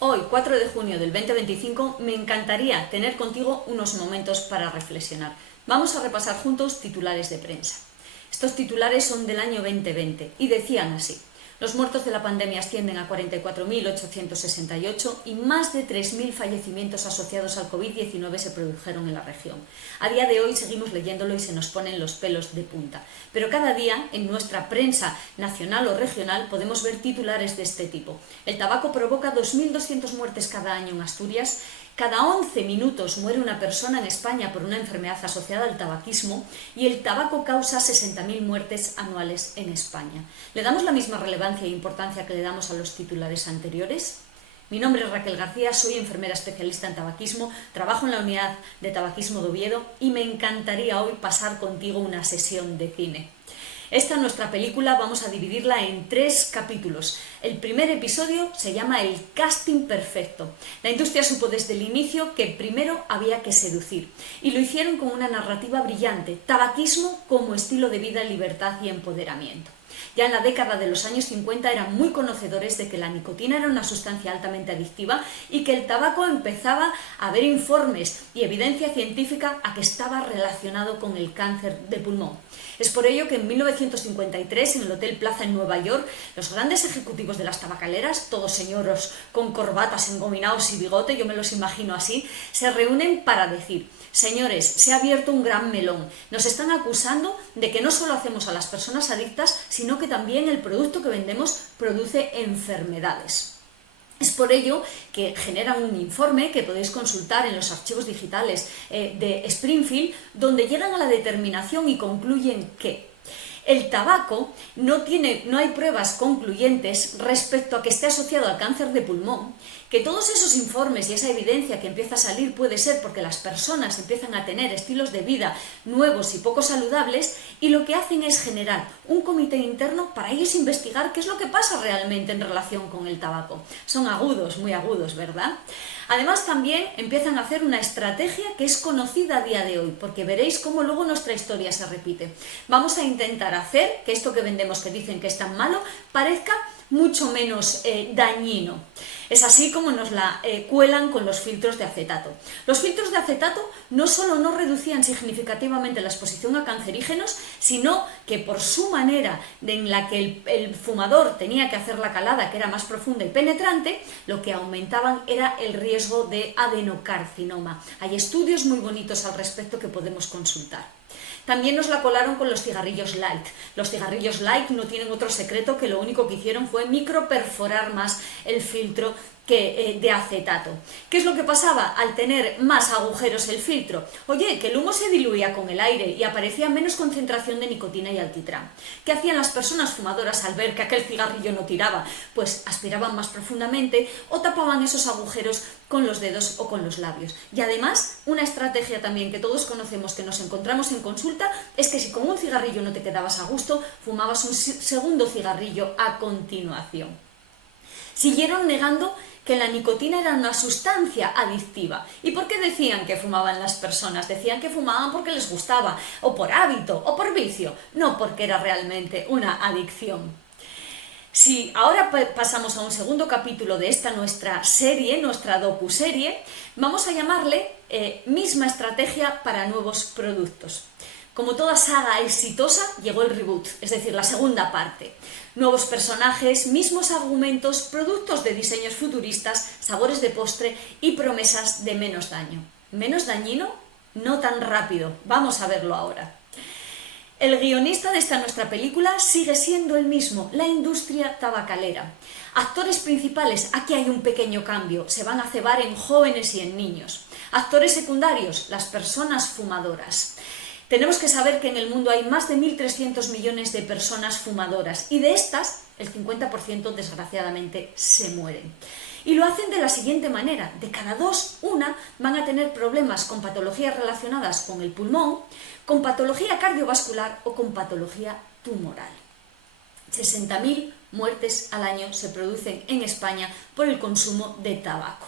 Hoy, 4 de junio del 2025, me encantaría tener contigo unos momentos para reflexionar. Vamos a repasar juntos titulares de prensa. Estos titulares son del año 2020 y decían así: los muertos de la pandemia ascienden a 44.868 y más de 3.000 fallecimientos asociados al COVID-19 se produjeron en la región. A día de hoy seguimos leyéndolo y se nos ponen los pelos de punta. Pero cada día en nuestra prensa nacional o regional podemos ver titulares de este tipo. El tabaco provoca 2.200 muertes cada año en Asturias. Cada 11 minutos muere una persona en España por una enfermedad asociada al tabaquismo y el tabaco causa 60.000 muertes anuales en España. ¿Le damos la misma relevancia e importancia que le damos a los titulares anteriores? Mi nombre es Raquel García, soy enfermera especialista en tabaquismo, trabajo en la unidad de tabaquismo de Oviedo y me encantaría hoy pasar contigo una sesión de cine. Esta nuestra película vamos a dividirla en 3 capítulos. El primer episodio se llama El casting perfecto. La industria supo desde el inicio que primero había que seducir y lo hicieron con una narrativa brillante: tabaquismo como estilo de vida, libertad y empoderamiento. Ya en la década de los años 50 eran muy conocedores de que la nicotina era una sustancia altamente adictiva y que el tabaco empezaba a haber informes y evidencia científica a que estaba relacionado con el cáncer de pulmón. Es por ello que en 1953, en el Hotel Plaza en Nueva York, los grandes ejecutivos de las tabacaleras, todos señoros con corbatas, engominados y bigote, yo me los imagino así, se reúnen para decir: señores, se ha abierto un gran melón. Nos están acusando de que no solo hacemos a las personas adictas, sino que también el producto que vendemos produce enfermedades. Es por ello que generan un informe que podéis consultar en los archivos digitales de Springfield, donde llegan a la determinación y concluyen que el tabaco no hay pruebas concluyentes respecto a que esté asociado al cáncer de pulmón, que todos esos informes y esa evidencia que empieza a salir puede ser porque las personas empiezan a tener estilos de vida nuevos y poco saludables, y lo que hacen es generar un comité interno para ellos investigar qué es lo que pasa realmente en relación con el tabaco. Son agudos, muy agudos, ¿verdad? Además, también empiezan a hacer una estrategia que es conocida a día de hoy, porque veréis cómo luego nuestra historia se repite. Vamos a intentar hacer que esto que vendemos, que dicen que es tan malo, parezca mucho menos dañino. Es así como nos la cuelan con los filtros de acetato. Los filtros de acetato no solo no reducían significativamente la exposición a cancerígenos, sino que por su manera en la que el fumador tenía que hacer la calada, que era más profunda y penetrante, lo que aumentaban era el riesgo de adenocarcinoma. Hay estudios muy bonitos al respecto que podemos consultar. También nos la colaron con los cigarrillos light. Los cigarrillos light no tienen otro secreto, que lo único que hicieron fue microperforar más el filtro de acetato. ¿Qué es lo que pasaba al tener más agujeros el filtro? Oye, que el humo se diluía con el aire y aparecía menos concentración de nicotina y alquitrán. ¿Qué hacían las personas fumadoras al ver que aquel cigarrillo no tiraba? Pues aspiraban más profundamente o tapaban esos agujeros con los dedos o con los labios. Y además, una estrategia también que todos conocemos, que nos encontramos en consulta, es que si con un cigarrillo no te quedabas a gusto, fumabas un segundo cigarrillo a continuación. Siguieron negando que la nicotina era una sustancia adictiva. ¿Y por qué decían que fumaban las personas? Decían que fumaban porque les gustaba, o por hábito, o por vicio, no porque era realmente una adicción. Si ahora pasamos a un segundo capítulo de esta nuestra serie, nuestra docuserie, vamos a llamarle misma estrategia para nuevos productos. Como toda saga exitosa, llegó el reboot, es decir, la segunda parte. Nuevos personajes, mismos argumentos, productos de diseños futuristas, sabores de postre y promesas de menos daño. ¿Menos dañino? No tan rápido. Vamos a verlo ahora. El guionista de esta nuestra película sigue siendo el mismo, la industria tabacalera. Actores principales, aquí hay un pequeño cambio, se van a cebar en jóvenes y en niños. Actores secundarios, las personas fumadoras. Tenemos que saber que en el mundo hay más de 1.300 millones de personas fumadoras y de estas el 50% desgraciadamente se mueren. Y lo hacen de la siguiente manera: de cada 2, una van a tener problemas con patologías relacionadas con el pulmón, con patología cardiovascular o con patología tumoral. 60.000 muertes al año se producen en España por el consumo de tabaco.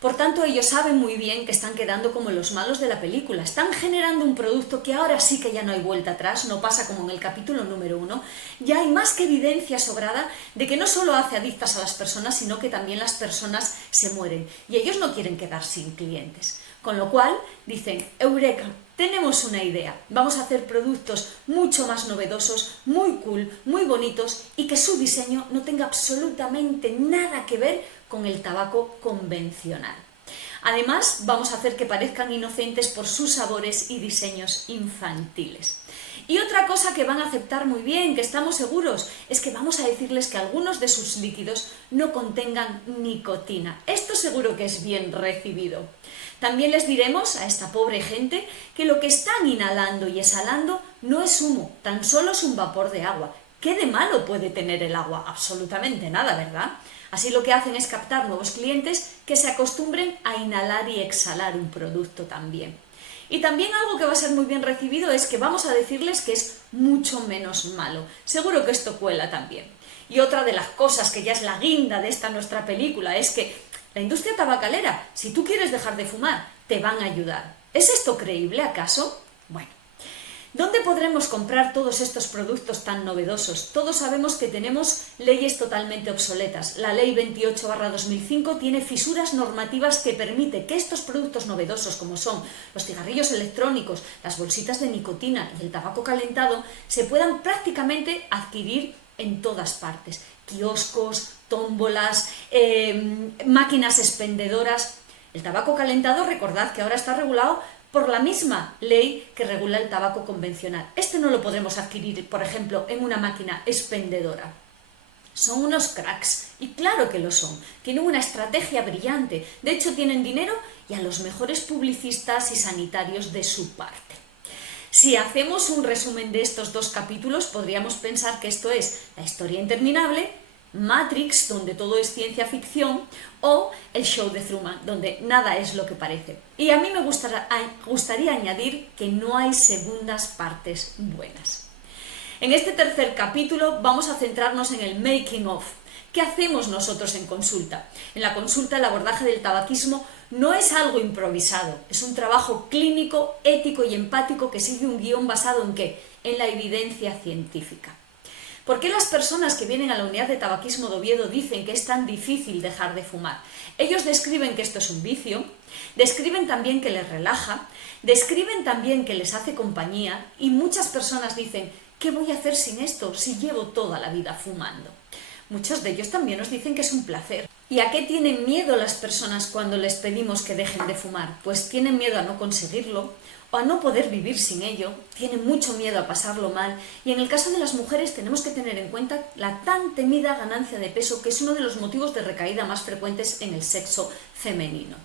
Por tanto, ellos saben muy bien que están quedando como los malos de la película. Están generando un producto que ahora sí que ya no hay vuelta atrás, no pasa como en el capítulo número 1. Ya hay más que evidencia sobrada de que no solo hace adictas a las personas, sino que también las personas se mueren. Y ellos no quieren quedar sin clientes. Con lo cual, dicen, ¡eureka! Tenemos una idea. Vamos a hacer productos mucho más novedosos, muy cool, muy bonitos y que su diseño no tenga absolutamente nada que ver con el tabaco convencional. Además, vamos a hacer que parezcan inocentes por sus sabores y diseños infantiles. Y otra cosa que van a aceptar muy bien, que estamos seguros, es que vamos a decirles que algunos de sus líquidos no contengan nicotina. Esto seguro que es bien recibido. También les diremos a esta pobre gente que lo que están inhalando y exhalando no es humo, tan solo es un vapor de agua. ¿Qué de malo puede tener el agua? Absolutamente nada, ¿verdad? Así lo que hacen es captar nuevos clientes que se acostumbren a inhalar y exhalar un producto también. Y también algo que va a ser muy bien recibido es que vamos a decirles que es mucho menos malo. Seguro que esto cuela también. Y otra de las cosas que ya es la guinda de esta nuestra película es que la industria tabacalera, si tú quieres dejar de fumar, te van a ayudar. ¿Es esto creíble acaso? Bueno. ¿Dónde podremos comprar todos estos productos tan novedosos? Todos sabemos que tenemos leyes totalmente obsoletas. La Ley 28/2005 tiene fisuras normativas que permite que estos productos novedosos, como son los cigarrillos electrónicos, las bolsitas de nicotina y el tabaco calentado, se puedan prácticamente adquirir en todas partes. Kioscos, tómbolas, máquinas expendedoras. El tabaco calentado, recordad que ahora está regulado por la misma ley que regula el tabaco convencional. Este no lo podremos adquirir, por ejemplo, en una máquina expendedora. Son unos cracks, y claro que lo son. Tienen una estrategia brillante. De hecho, tienen dinero y a los mejores publicistas y sanitarios de su parte. Si hacemos un resumen de estos dos capítulos, podríamos pensar que esto es La historia interminable, Matrix, donde todo es ciencia ficción, o El show de Truman, donde nada es lo que parece. Y a mí me gustaría añadir que no hay segundas partes buenas. En este tercer capítulo vamos a centrarnos en el making of. ¿Qué hacemos nosotros en consulta? En la consulta el abordaje del tabaquismo no es algo improvisado, es un trabajo clínico, ético y empático que sigue un guión basado ¿en qué? En la evidencia científica. ¿Por qué las personas que vienen a la unidad de tabaquismo de Oviedo dicen que es tan difícil dejar de fumar? Ellos describen que esto es un vicio, describen también que les relaja, describen también que les hace compañía y muchas personas dicen, ¿qué voy a hacer sin esto si llevo toda la vida fumando? Muchos de ellos también nos dicen que es un placer. ¿Y a qué tienen miedo las personas cuando les pedimos que dejen de fumar? Pues tienen miedo a no conseguirlo, o a no poder vivir sin ello, tienen mucho miedo a pasarlo mal, y en el caso de las mujeres tenemos que tener en cuenta la tan temida ganancia de peso, que es uno de los motivos de recaída más frecuentes en el sexo femenino.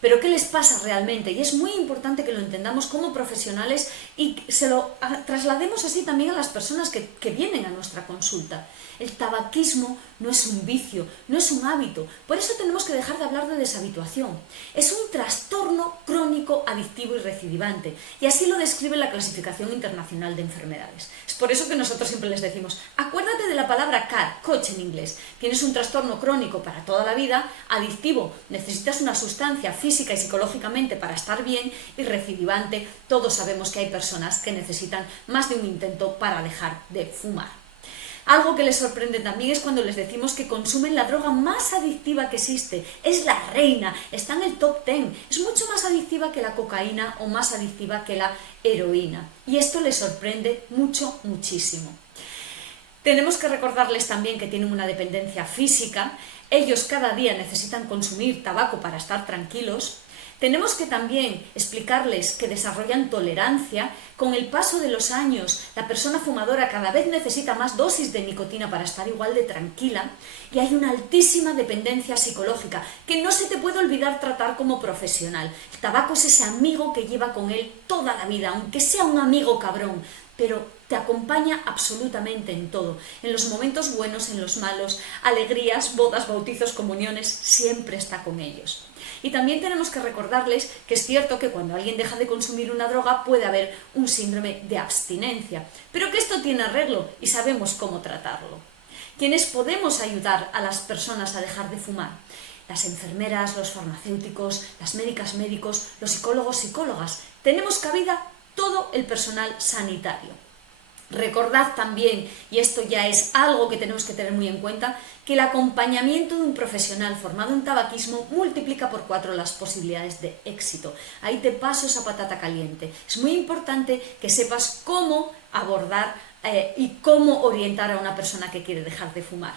Pero ¿qué les pasa realmente? Y es muy importante que lo entendamos como profesionales y se lo traslademos así también a las personas que vienen a nuestra consulta. El tabaquismo no es un vicio, no es un hábito. Por eso tenemos que dejar de hablar de deshabituación. Es un trastorno crónico, adictivo y recidivante. Y así lo describe la Clasificación Internacional de Enfermedades. Es por eso que nosotros siempre les decimos, acuérdate de la palabra CAR, coach en inglés. Tienes un trastorno crónico para toda la vida, adictivo, necesitas una sustancia física y psicológicamente para estar bien, y recidivante, todos sabemos que hay personas que necesitan más de un intento para dejar de fumar. Algo que les sorprende también es cuando les decimos que consumen la droga más adictiva que existe. Es la reina, está en el top 10. Es mucho más adictiva que la cocaína o más adictiva que la heroína. Y esto les sorprende mucho, muchísimo. Tenemos que recordarles también que tienen una dependencia física. Ellos cada día necesitan consumir tabaco para estar tranquilos. Tenemos que también explicarles que desarrollan tolerancia. Con el paso de los años, la persona fumadora cada vez necesita más dosis de nicotina para estar igual de tranquila, y hay una altísima dependencia psicológica que no se te puede olvidar tratar como profesional. El tabaco es ese amigo que lleva con él toda la vida, aunque sea un amigo cabrón, pero te acompaña absolutamente en todo, en los momentos buenos, en los malos, alegrías, bodas, bautizos, comuniones, siempre está con ellos. Y también tenemos que recordarles que es cierto que cuando alguien deja de consumir una droga puede haber un síndrome de abstinencia, pero que esto tiene arreglo y sabemos cómo tratarlo. ¿Quiénes podemos ayudar a las personas a dejar de fumar? las enfermeras, los farmacéuticos, las médicas, médicos, los psicólogos, psicólogas. Tenemos cabida todo el personal sanitario. Recordad también, y esto ya es algo que tenemos que tener muy en cuenta, que el acompañamiento de un profesional formado en tabaquismo multiplica por 4 las posibilidades de éxito. Ahí te paso esa patata caliente. Es muy importante que sepas cómo abordar y cómo orientar a una persona que quiere dejar de fumar.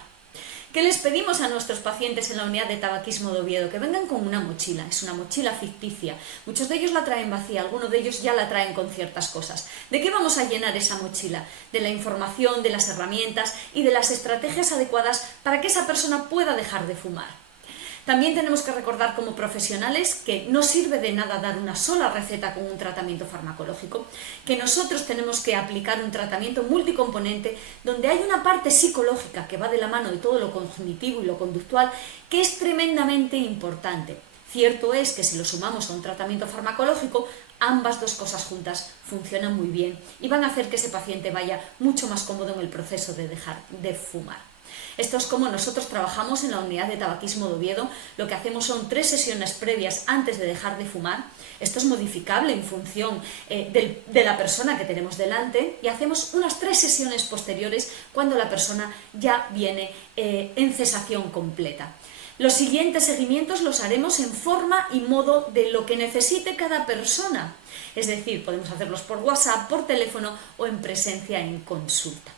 ¿Qué les pedimos a nuestros pacientes en la unidad de tabaquismo de Oviedo? Que vengan con una mochila, es una mochila ficticia. Muchos de ellos la traen vacía, algunos de ellos ya la traen con ciertas cosas. ¿De qué vamos a llenar esa mochila? De la información, de las herramientas y de las estrategias adecuadas para que esa persona pueda dejar de fumar. También tenemos que recordar como profesionales que no sirve de nada dar una sola receta con un tratamiento farmacológico, que nosotros tenemos que aplicar un tratamiento multicomponente donde hay una parte psicológica que va de la mano de todo lo cognitivo y lo conductual que es tremendamente importante. Cierto es que si lo sumamos a un tratamiento farmacológico, ambas dos cosas juntas funcionan muy bien y van a hacer que ese paciente vaya mucho más cómodo en el proceso de dejar de fumar. Esto es como nosotros trabajamos en la unidad de tabaquismo de Oviedo. Lo que hacemos son 3 sesiones previas antes de dejar de fumar. Esto es modificable en función de la persona que tenemos delante y hacemos unas 3 sesiones posteriores cuando la persona ya viene en cesación completa. Los siguientes seguimientos los haremos en forma y modo de lo que necesite cada persona. Es decir, podemos hacerlos por WhatsApp, por teléfono o en presencia en consulta.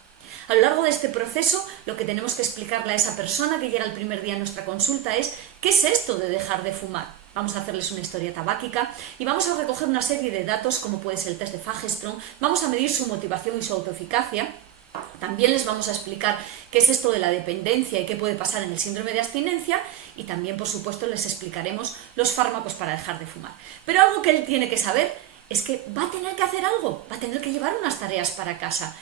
A lo largo de este proceso, lo que tenemos que explicarle a esa persona que llega el primer día a nuestra consulta es ¿qué es esto de dejar de fumar? Vamos a hacerles una historia tabáquica y vamos a recoger una serie de datos como puede ser el test de Fagerström, vamos a medir su motivación y su autoeficacia. También les vamos a explicar qué es esto de la dependencia y qué puede pasar en el síndrome de abstinencia y también, por supuesto, les explicaremos los fármacos para dejar de fumar. Pero algo que él tiene que saber es que va a tener que hacer algo, va a tener que llevar unas tareas para casa.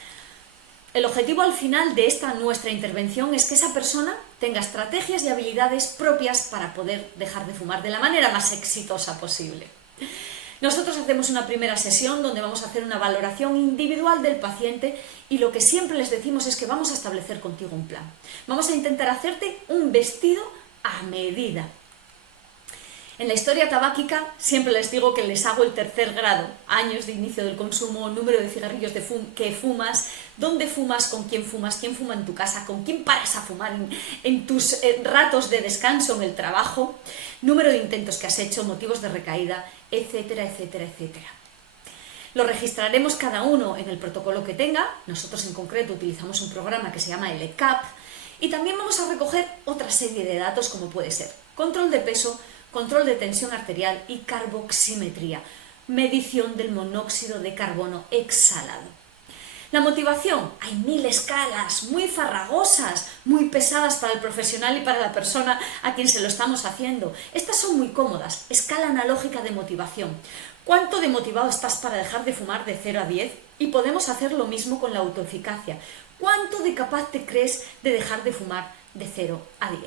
El objetivo al final de esta nuestra intervención es que esa persona tenga estrategias y habilidades propias para poder dejar de fumar de la manera más exitosa posible. Nosotros hacemos una primera sesión donde vamos a hacer una valoración individual del paciente y lo que siempre les decimos es que vamos a establecer contigo un plan. Vamos a intentar hacerte un vestido a medida. En la historia tabáquica siempre les digo que les hago el 3er grado, años de inicio del consumo, número de cigarrillos que fumas, dónde fumas, quién fuma en tu casa, con quién paras a fumar en tus ratos de descanso en el trabajo, número de intentos que has hecho, motivos de recaída, etcétera, etcétera, etcétera. Lo registraremos cada uno en el protocolo que tenga, nosotros en concreto utilizamos un programa que se llama el ECAP y también vamos a recoger otra serie de datos como puede ser control de peso, control de tensión arterial y carboximetría, medición del monóxido de carbono exhalado. La motivación, hay 1000 escalas, muy farragosas, muy pesadas para el profesional y para la persona a quien se lo estamos haciendo. Estas son muy cómodas, escala analógica de motivación. ¿Cuánto de motivado estás para dejar de fumar de 0 a 10? Y podemos hacer lo mismo con la autoeficacia. ¿Cuánto de capaz te crees de dejar de fumar de 0 a 10?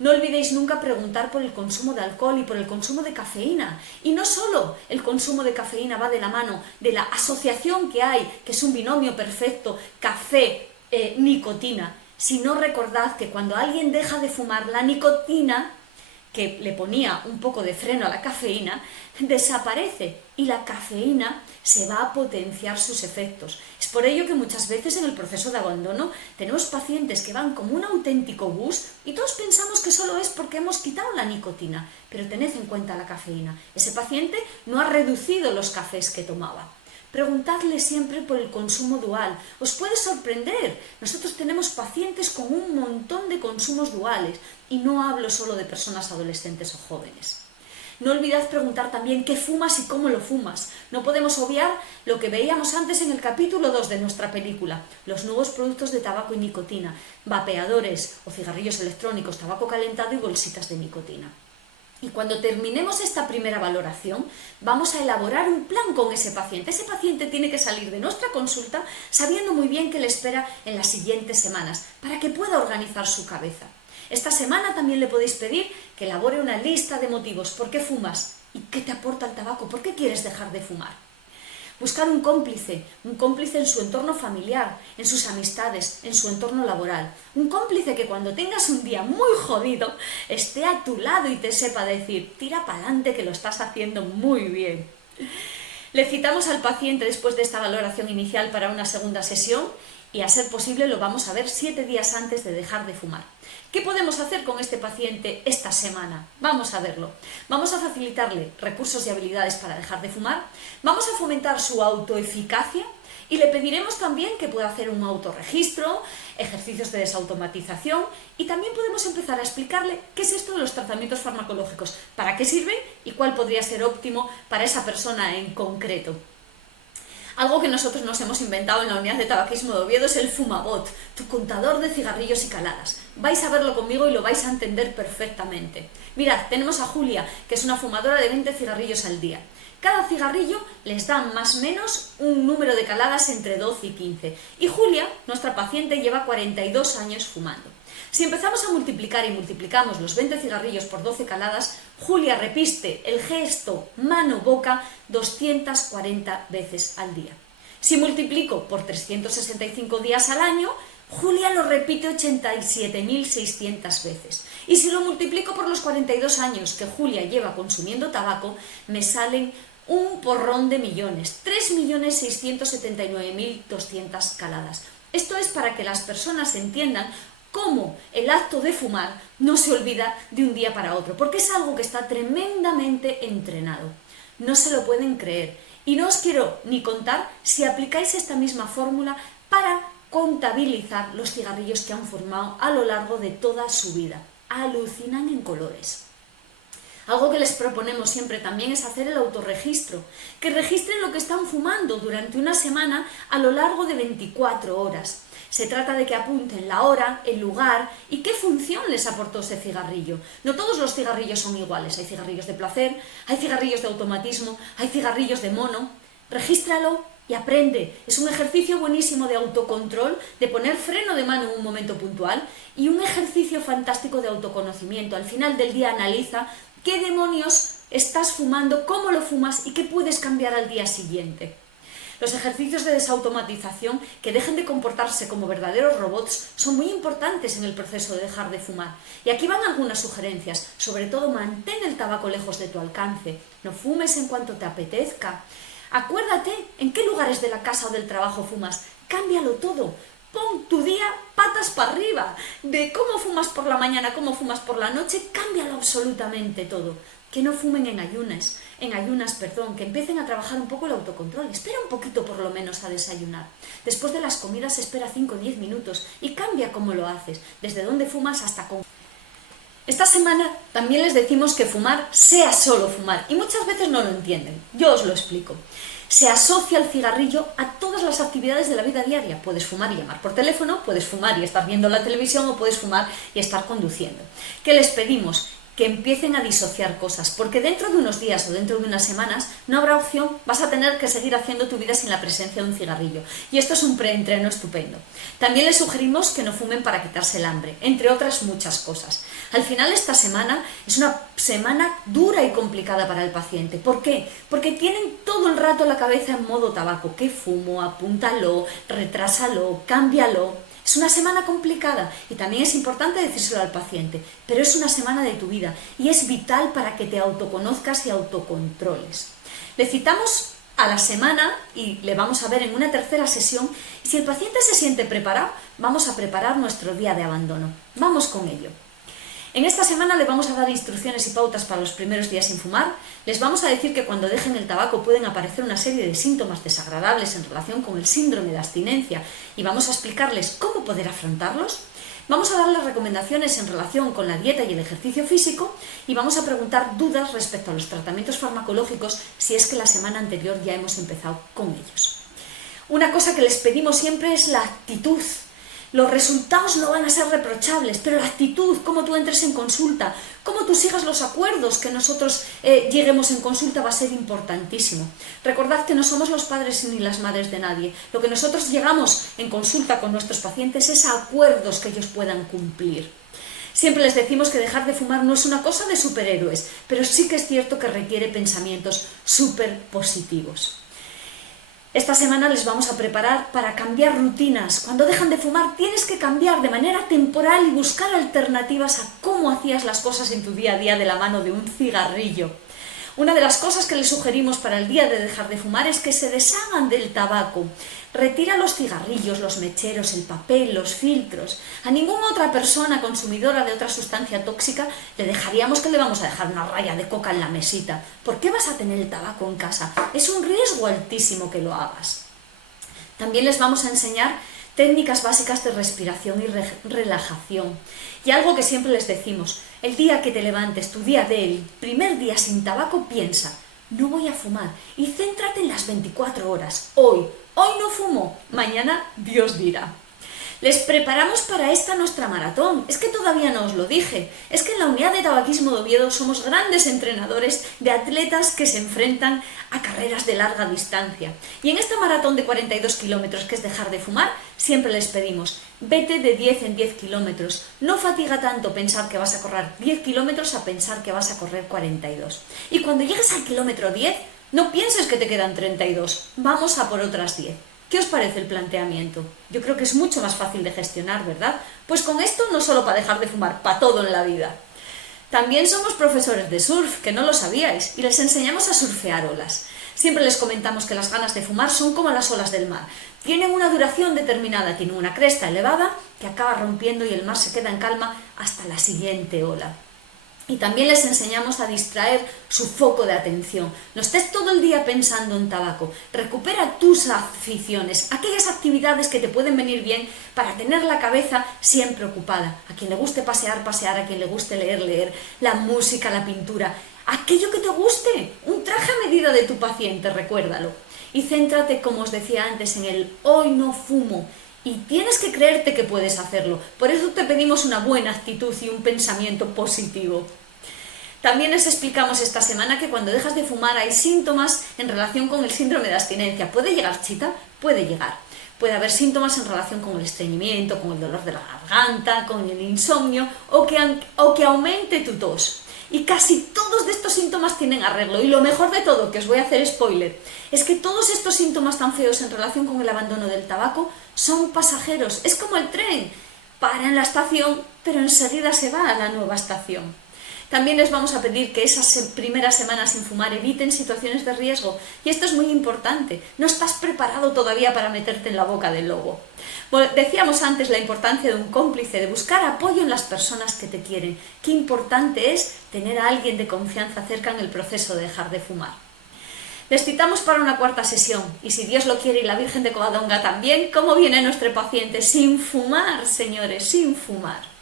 No olvidéis nunca preguntar por el consumo de alcohol y por el consumo de cafeína. Y no solo el consumo de cafeína va de la mano de la asociación que hay, que es un binomio perfecto, café-nicotina, sino recordad que cuando alguien deja de fumar, la nicotina, que le ponía un poco de freno a la cafeína, desaparece y la cafeína se va a potenciar sus efectos. Es por ello que muchas veces en el proceso de abandono tenemos pacientes que van como un auténtico bus y todos pensamos que solo es porque hemos quitado la nicotina, pero tened en cuenta la cafeína. Ese paciente no ha reducido los cafés que tomaba. Preguntadle siempre por el consumo dual. Os puede sorprender. Nosotros tenemos pacientes con un montón de consumos duales y no hablo solo de personas adolescentes o jóvenes. No olvidad preguntar también qué fumas y cómo lo fumas. No podemos obviar lo que veíamos antes en el capítulo 2 de nuestra película, los nuevos productos de tabaco y nicotina, vapeadores o cigarrillos electrónicos, tabaco calentado y bolsitas de nicotina. Y cuando terminemos esta primera valoración, vamos a elaborar un plan con ese paciente. Ese paciente tiene que salir de nuestra consulta sabiendo muy bien qué le espera en las siguientes semanas, para que pueda organizar su cabeza. Esta semana también le podéis pedir que elabore una lista de motivos. ¿Por qué fumas? ¿Y qué te aporta el tabaco? ¿Por qué quieres dejar de fumar? Buscar un cómplice en su entorno familiar, en sus amistades, en su entorno laboral. Un cómplice que cuando tengas un día muy jodido esté a tu lado y te sepa decir, tira para adelante que lo estás haciendo muy bien. Le citamos al paciente después de esta valoración inicial para una segunda sesión y a ser posible lo vamos a ver 7 días antes de dejar de fumar. ¿Qué podemos hacer con este paciente esta semana? Vamos a verlo. Vamos a facilitarle recursos y habilidades para dejar de fumar, vamos a fomentar su autoeficacia y le pediremos también que pueda hacer un autorregistro, ejercicios de desautomatización y también podemos empezar a explicarle qué es esto de los tratamientos farmacológicos, para qué sirven y cuál podría ser óptimo para esa persona en concreto. Algo que nosotros nos hemos inventado en la unidad de tabaquismo de Oviedo es el Fumabot, tu contador de cigarrillos y caladas. Vais a verlo conmigo y lo vais a entender perfectamente. Mirad, tenemos a Julia, que es una fumadora de 20 cigarrillos al día. Cada cigarrillo les da más o menos un número de caladas entre 12 y 15. Y Julia, nuestra paciente, lleva 42 años fumando. Si empezamos a multiplicar y multiplicamos los 20 cigarrillos por 12 caladas, Julia repite el gesto mano-boca 240 veces al día. Si multiplico por 365 días al año, Julia lo repite 87.600 veces. Y si lo multiplico por los 42 años que Julia lleva consumiendo tabaco, me salen un porrón de millones, 3.679.200 caladas. Esto es para que las personas entiendan cómo el acto de fumar no se olvida de un día para otro, porque es algo que está tremendamente entrenado. No se lo pueden creer. Y no os quiero ni contar si aplicáis esta misma fórmula para contabilizar los cigarrillos que han fumado a lo largo de toda su vida. Alucinan en colores. Algo que les proponemos siempre también es hacer el autorregistro, que registren lo que están fumando durante una semana a lo largo de 24 horas. Se trata de que apunten la hora, el lugar y qué función les aportó ese cigarrillo. No todos los cigarrillos son iguales. Hay cigarrillos de placer, hay cigarrillos de automatismo, hay cigarrillos de mono. Regístralo y aprende. Es un ejercicio buenísimo de autocontrol, de poner freno de mano en un momento puntual y un ejercicio fantástico de autoconocimiento. Al final del día analiza qué demonios estás fumando, cómo lo fumas y qué puedes cambiar al día siguiente. Los ejercicios de desautomatización que dejen de comportarse como verdaderos robots son muy importantes en el proceso de dejar de fumar. Y aquí van algunas sugerencias. Sobre todo, mantén el tabaco lejos de tu alcance. No fumes en cuanto te apetezca. Acuérdate en qué lugares de la casa o del trabajo fumas. Cámbialo todo. Pon tu día patas para arriba. De cómo fumas por la mañana, cómo fumas por la noche, cámbialo absolutamente todo. Que no fumen en ayunas, que empiecen a trabajar un poco el autocontrol. Espera un poquito por lo menos a desayunar. Después de las comidas espera 5 o 10 minutos y cambia cómo lo haces, desde dónde fumas hasta cómo. Esta semana también les decimos que fumar sea solo fumar y muchas veces no lo entienden. Yo os lo explico. Se asocia el cigarrillo a todas las actividades de la vida diaria. Puedes fumar y llamar por teléfono, puedes fumar y estar viendo la televisión o puedes fumar y estar conduciendo. ¿Qué les pedimos? Que empiecen a disociar cosas, porque dentro de unos días o dentro de unas semanas no habrá opción, vas a tener que seguir haciendo tu vida sin la presencia de un cigarrillo. Y esto es un preentreno estupendo. También les sugerimos que no fumen para quitarse el hambre, entre otras muchas cosas. Al final esta semana es una semana dura y complicada para el paciente. ¿Por qué? Porque tienen todo el rato la cabeza en modo tabaco. ¿Qué fumo? Apúntalo, retrásalo, cámbialo. Es una semana complicada y también es importante decírselo al paciente, pero es una semana de tu vida y es vital para que te autoconozcas y autocontroles. Le citamos a la semana y le vamos a ver en una tercera sesión y si el paciente se siente preparado, vamos a preparar nuestro día de abandono. Vamos con ello. En esta semana le vamos a dar instrucciones y pautas para los primeros días sin fumar, les vamos a decir que cuando dejen el tabaco pueden aparecer una serie de síntomas desagradables en relación con el síndrome de abstinencia y vamos a explicarles cómo poder afrontarlos. Vamos a darles recomendaciones en relación con la dieta y el ejercicio físico y vamos a preguntar dudas respecto a los tratamientos farmacológicos si es que la semana anterior ya hemos empezado con ellos. Una cosa que les pedimos siempre es la actitud. Los resultados no van a ser reprochables, pero la actitud, cómo tú entres en consulta, cómo tú sigas los acuerdos que nosotros lleguemos en consulta va a ser importantísimo. Recordad que no somos los padres ni las madres de nadie. Lo que nosotros llegamos en consulta con nuestros pacientes es a acuerdos que ellos puedan cumplir. Siempre les decimos que dejar de fumar no es una cosa de superhéroes, pero sí que es cierto que requiere pensamientos súper positivos. Esta semana les vamos a preparar para cambiar rutinas. Cuando dejan de fumar tienes que cambiar de manera temporal y buscar alternativas a cómo hacías las cosas en tu día a día de la mano de un cigarrillo. Una de las cosas que les sugerimos para el día de dejar de fumar es que se deshagan del tabaco. Retira los cigarrillos, los mecheros, el papel, los filtros. A ninguna otra persona consumidora de otra sustancia tóxica le dejaríamos que le vamos a dejar una raya de coca en la mesita. ¿Por qué vas a tener el tabaco en casa? Es un riesgo altísimo que lo hagas. También les vamos a enseñar técnicas básicas de respiración y relajación. Y algo que siempre les decimos, el día que te levantes, tu día del primer día sin tabaco, piensa, no voy a fumar, y céntrate en las 24 horas. Hoy no fumo, mañana Dios dirá. Les preparamos para esta nuestra maratón. Es que todavía no os lo dije. Es que en la unidad de tabaquismo de Oviedo somos grandes entrenadores de atletas que se enfrentan a carreras de larga distancia. Y en esta maratón de 42 kilómetros, que es dejar de fumar, siempre les pedimos, vete de 10 en 10 kilómetros. No fatiga tanto pensar que vas a correr 10 kilómetros a pensar que vas a correr 42. Y cuando llegues al kilómetro 10, no pienses que te quedan 32. Vamos a por otras 10. ¿Qué os parece el planteamiento? Yo creo que es mucho más fácil de gestionar, ¿verdad? Pues con esto no solo para dejar de fumar, para todo en la vida. También somos profesores de surf, que no lo sabíais, y les enseñamos a surfear olas. Siempre les comentamos que las ganas de fumar son como las olas del mar. Tienen una duración determinada, tienen una cresta elevada que acaba rompiendo y el mar se queda en calma hasta la siguiente ola. Y también les enseñamos a distraer su foco de atención. No estés todo el día pensando en tabaco. Recupera tus aficiones, aquellas actividades que te pueden venir bien para tener la cabeza siempre ocupada. A quien le guste pasear, pasear, a quien le guste leer, leer, la música, la pintura. Aquello que te guste, un traje a medida de tu paciente, recuérdalo. Y céntrate, como os decía antes, en el hoy no fumo. Y tienes que creerte que puedes hacerlo. Por eso te pedimos una buena actitud y un pensamiento positivo. También les explicamos esta semana que cuando dejas de fumar hay síntomas en relación con el síndrome de abstinencia. ¿Puede llegar, Chita? Puede llegar. Puede haber síntomas en relación con el estreñimiento, con el dolor de la garganta, con el insomnio o que aumente tu tos. Y casi todos de estos síntomas tienen arreglo. Y lo mejor de todo, que os voy a hacer spoiler, es que todos estos síntomas tan feos en relación con el abandono del tabaco son pasajeros. Es como el tren. Para en la estación, pero enseguida se va a la nueva estación. También les vamos a pedir que esas primeras semanas sin fumar eviten situaciones de riesgo. Y esto es muy importante. No estás preparado todavía para meterte en la boca del lobo. Bueno, decíamos antes la importancia de un cómplice, de buscar apoyo en las personas que te quieren. Qué importante es tener a alguien de confianza cerca en el proceso de dejar de fumar. Les citamos para una cuarta sesión. Y si Dios lo quiere y la Virgen de Covadonga también, ¿cómo viene nuestro paciente? Sin fumar, señores, sin fumar.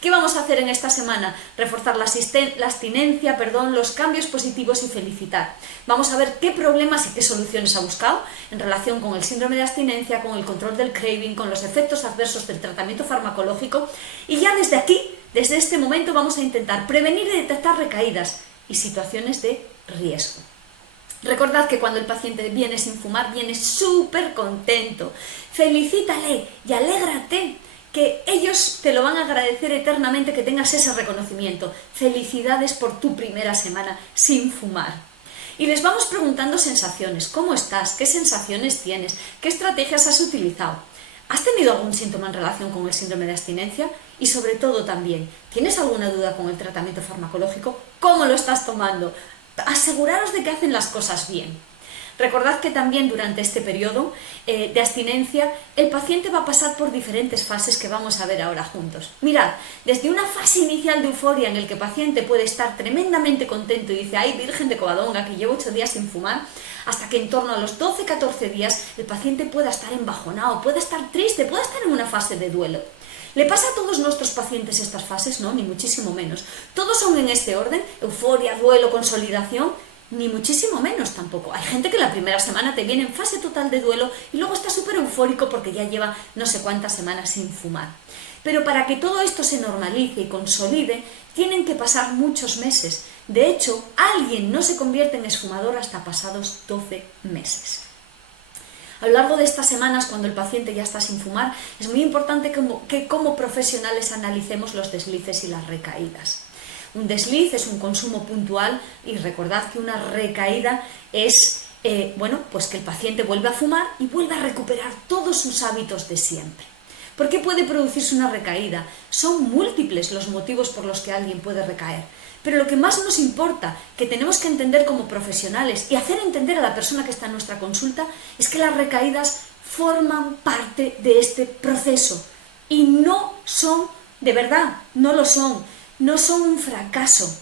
¿Qué vamos a hacer en esta semana? Reforzar la abstinencia, los cambios positivos y felicitar. Vamos a ver qué problemas y qué soluciones ha buscado en relación con el síndrome de abstinencia, con el control del craving, con los efectos adversos del tratamiento farmacológico. Y ya desde aquí, desde este momento, vamos a intentar prevenir y detectar recaídas y situaciones de riesgo. Recordad que cuando el paciente viene sin fumar, viene súper contento. Felicítale y alégrate, que ellos te lo van a agradecer eternamente que tengas ese reconocimiento. Felicidades por tu primera semana sin fumar. Y les vamos preguntando sensaciones. ¿Cómo estás? ¿Qué sensaciones tienes? ¿Qué estrategias has utilizado? ¿Has tenido algún síntoma en relación con el síndrome de abstinencia? Y sobre todo también, ¿tienes alguna duda con el tratamiento farmacológico? ¿Cómo lo estás tomando? Aseguraros de que hacen las cosas bien. Recordad que también durante este periodo de abstinencia el paciente va a pasar por diferentes fases que vamos a ver ahora juntos. Mirad, desde una fase inicial de euforia en el que el paciente puede estar tremendamente contento y dice ¡ay, Virgen de Covadonga, que llevo 8 días sin fumar!, hasta que en torno a los 12-14 días el paciente pueda estar embajonado, pueda estar triste, pueda estar en una fase de duelo. ¿Le pasa a todos nuestros pacientes estas fases? No, ni muchísimo menos. ¿Todos son en este orden? Euforia, duelo, consolidación. Ni muchísimo menos tampoco. Hay gente que la primera semana te viene en fase total de duelo y luego está súper eufórico porque ya lleva no sé cuántas semanas sin fumar. Pero para que todo esto se normalice y consolide, tienen que pasar muchos meses. De hecho, alguien no se convierte en esfumador hasta pasados 12 meses. A lo largo de estas semanas, cuando el paciente ya está sin fumar, es muy importante que como profesionales analicemos los deslices y las recaídas. Un desliz es un consumo puntual y recordad que una recaída es bueno, pues que el paciente vuelve a fumar y vuelve a recuperar todos sus hábitos de siempre. ¿Por qué puede producirse una recaída? Son múltiples los motivos por los que alguien puede recaer. Pero lo que más nos importa, que tenemos que entender como profesionales y hacer entender a la persona que está en nuestra consulta, es que las recaídas forman parte de este proceso y no son, de verdad, no lo son, no son un fracaso.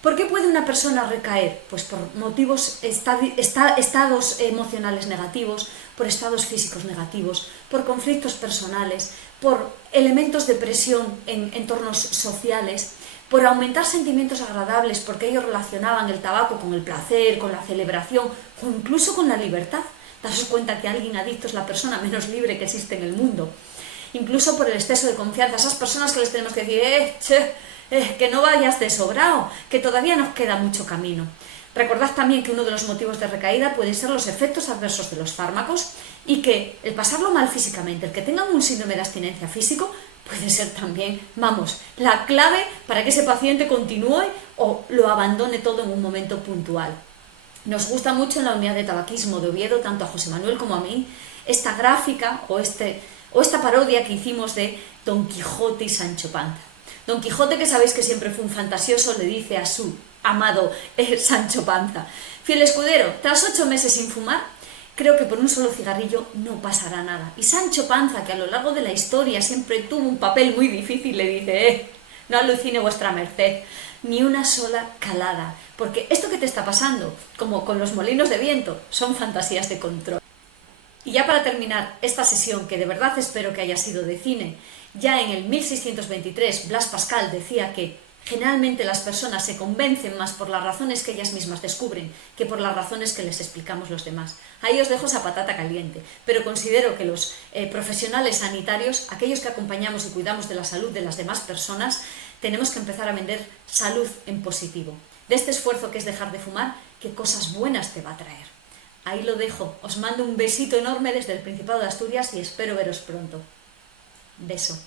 ¿Por qué puede una persona recaer? Pues por motivos, estados emocionales negativos, por estados físicos negativos, por conflictos personales, por elementos de presión en entornos sociales, por aumentar sentimientos agradables porque ellos relacionaban el tabaco con el placer, con la celebración o incluso con la libertad. Daos cuenta que alguien adicto es la persona menos libre que existe en el mundo. Incluso por el exceso de confianza, esas personas que les tenemos que decir, que no vayas de sobrado, que todavía nos queda mucho camino. Recordad también que uno de los motivos de recaída pueden ser los efectos adversos de los fármacos y que el pasarlo mal físicamente, el que tengan un síndrome de abstinencia físico, puede ser también, la clave para que ese paciente continúe o lo abandone todo en un momento puntual. Nos gusta mucho en la unidad de tabaquismo de Oviedo, tanto a José Manuel como a mí, esta gráfica o esta parodia que hicimos de Don Quijote y Sancho Panza. Don Quijote, que sabéis que siempre fue un fantasioso, le dice a su amado Sancho Panza: fiel escudero, tras 8 meses sin fumar, creo que por un solo cigarrillo no pasará nada. Y Sancho Panza, que a lo largo de la historia siempre tuvo un papel muy difícil, le dice: no alucine vuestra merced, ni una sola calada, porque esto que te está pasando, como con los molinos de viento, son fantasías de control. Y ya para terminar esta sesión, que de verdad espero que haya sido de cine, ya en el 1623 Blas Pascal decía que generalmente las personas se convencen más por las razones que ellas mismas descubren que por las razones que les explicamos los demás. Ahí os dejo esa patata caliente, pero considero que los profesionales sanitarios, aquellos que acompañamos y cuidamos de la salud de las demás personas, tenemos que empezar a vender salud en positivo. De este esfuerzo que es dejar de fumar, ¿qué cosas buenas te va a traer? Ahí lo dejo. Os mando un besito enorme desde el Principado de Asturias y espero veros pronto. Beso.